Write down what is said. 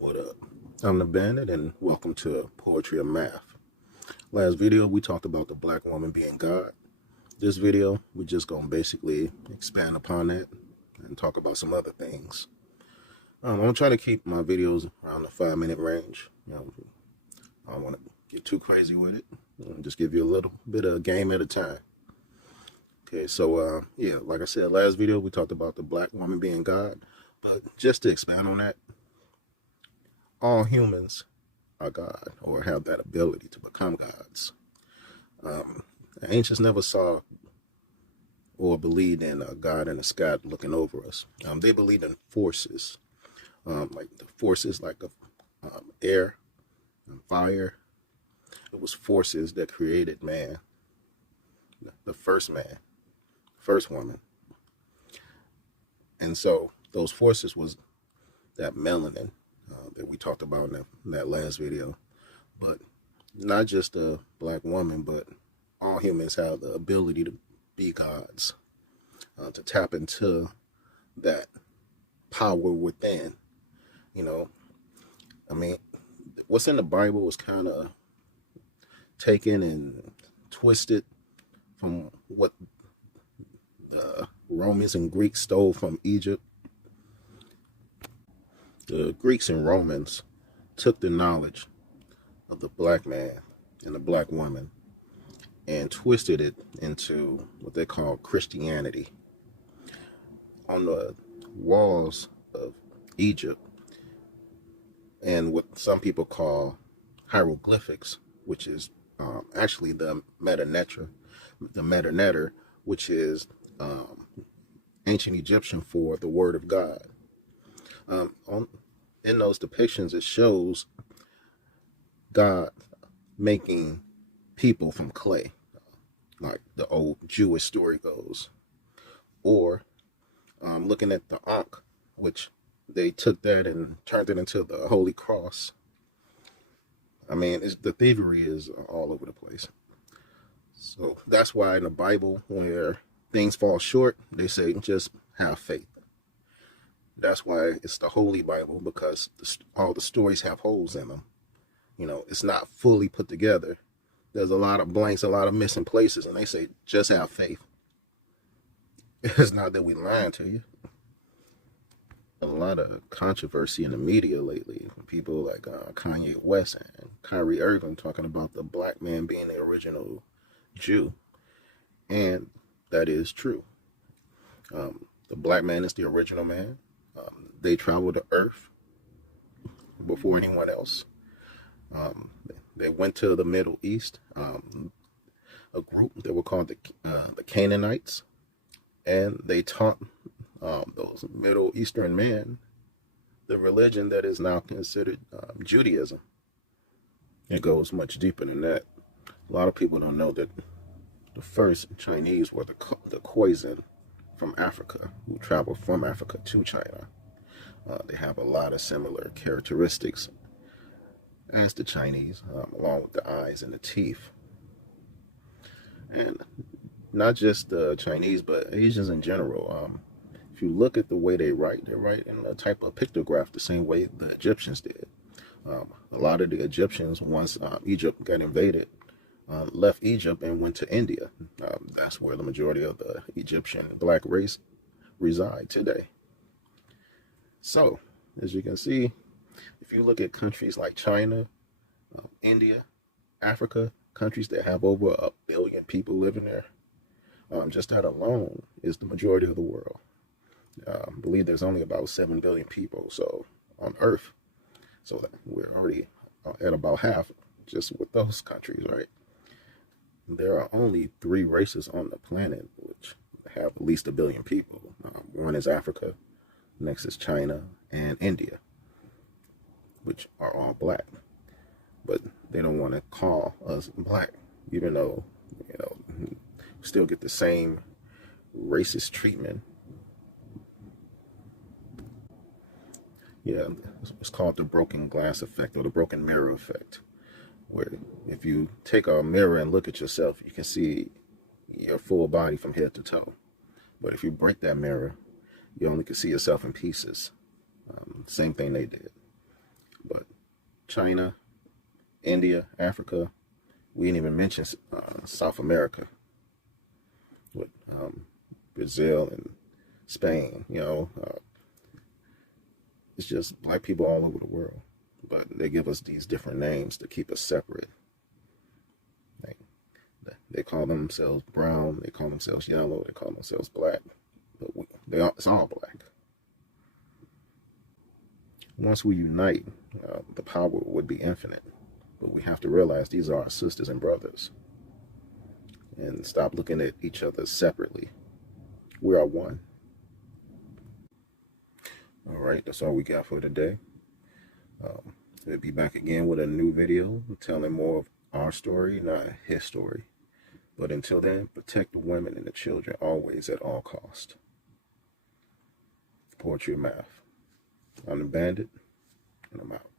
What up? I'm the Bandit, and welcome to Poetry of Math. Last video, we talked about the black woman being God. This video, we're just going to basically expand upon that and talk about some other things. I'm going to try to keep my videos around the 5-minute range. I don't want to get too crazy with it. I'll just give you a little bit of a game at a time. Okay, so yeah, like I said, last video, we talked about the black woman being God. But just to expand on that, all humans are God or have that ability to become gods. The ancients never saw or believed in a God in the sky looking over us. They believed in forces, like the forces like air and fire. It was forces that created man, the first man, first woman. And so those forces was that melanin that we talked about in that last video. But not just a black woman, but all humans have the ability to be gods, to tap into that power within. I mean, what's in the Bible was kind of taken and twisted from what the Romans and Greeks stole from Egypt. The Greeks and Romans took the knowledge of the black man and the black woman and twisted it into what they call Christianity. On the walls of Egypt, and what some people call hieroglyphics, which is actually the metaneter, which is ancient Egyptian for the word of God. In those depictions, it shows God making people from clay, like the old Jewish story goes. Or looking at the Ankh, which they took that and turned it into the Holy Cross. I mean, the thievery is all over the place. So that's why in the Bible, where things fall short, they say just have faith. That's why it's the Holy Bible, because all the stories have holes in them. It's not fully put together. There's a lot of blanks, a lot of missing places, and they say just have faith. It's not that we lying to you. A lot of controversy in the media lately. People like Kanye West and Kyrie Irving talking about the black man being the original Jew. And that is true. The black man is the original man. They traveled the earth before anyone else. They went to the Middle East, a group that were called the Canaanites, and they taught those Middle Eastern men the religion that is now considered Judaism. It goes much deeper than that. A lot of people don't know that the first Chinese were the Khoisan from Africa, who traveled from Africa to China. They have a lot of similar characteristics as the Chinese, along with the eyes and the teeth. And not just the Chinese, but Asians in general. If you look at the way they write in a type of pictograph the same way the Egyptians did. A lot of the Egyptians, once Egypt got invaded, left Egypt and went to India. That's where the majority of the Egyptian black race reside today. So, as you can see, if you look at countries like China, India, Africa, countries that have over 1 billion people living there, just that alone is the majority of the world. I believe there's only about 7 billion people on Earth. So that we're already at about half just with those countries, right? There are only 3 races on the planet which have at least 1 billion people. One is Africa, next is China, and India, which are all black. But they don't want to call us black, even though, we still get the same racist treatment. Yeah, it's called the broken glass effect or the broken mirror effect, where if you take a mirror and look at yourself, you can see your full body from head to toe. But if you break that mirror, you only can see yourself in pieces. Same thing they did. China, India, Africa. We didn't even mention South America with Brazil and Spain. It's just black people all over the world, but they give us these different names to keep us separate. They call themselves brown, they call themselves yellow, they call themselves black, but it's all black. Once we unite, the power would be infinite, but we have to realize these are our sisters and brothers and stop looking at each other separately. We are one. All right, that's all we got for today. We'll be back again with a new video telling more of our story, not his story. But until then, protect the women and the children always at all cost. Poetry of Math. I'm the Bandit, and I'm out.